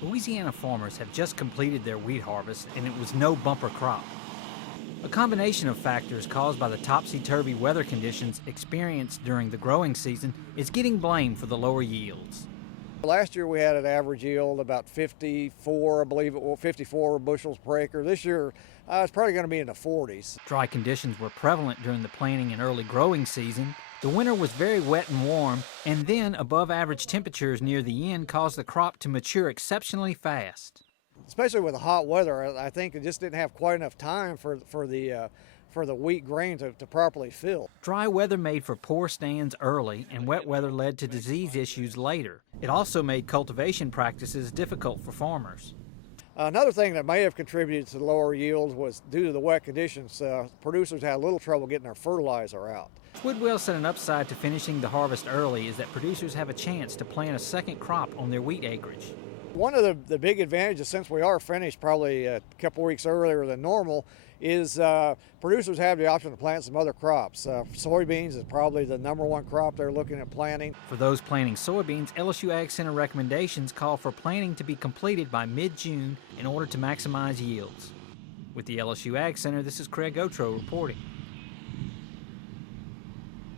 Louisiana farmers have just completed their wheat harvest and it was no bumper crop. A combination of factors caused by the topsy-turvy weather conditions experienced during the growing season is getting blamed for the lower yields. Last year we had an average yield about 54, I believe it was 54 bushels per acre. This year it's probably going to be in the 40s. Dry conditions were prevalent during the planting and early growing season. The winter was very wet and warm, and then above average temperatures near the end caused the crop to mature exceptionally fast. Especially with the hot weather, I think it just didn't have quite enough time for the wheat grain to properly fill. Dry weather made for poor stands early, and wet weather led to disease issues later. It also made cultivation practices difficult for farmers. Another thing that may have contributed to the lower yields was due to the wet conditions. Producers had a little trouble getting their fertilizer out. Woodwell said an upside to finishing the harvest early is that producers have a chance to plant a second crop on their wheat acreage. One of the big advantages, since we are finished probably a couple weeks earlier than normal, is producers have the option to plant some other crops. Soybeans is probably the #1 crop they're looking at planting. For those planting soybeans, LSU AgCenter recommendations call for planting to be completed by mid-June in order to maximize yields. With the LSU AgCenter, this is Craig Gautreaux reporting.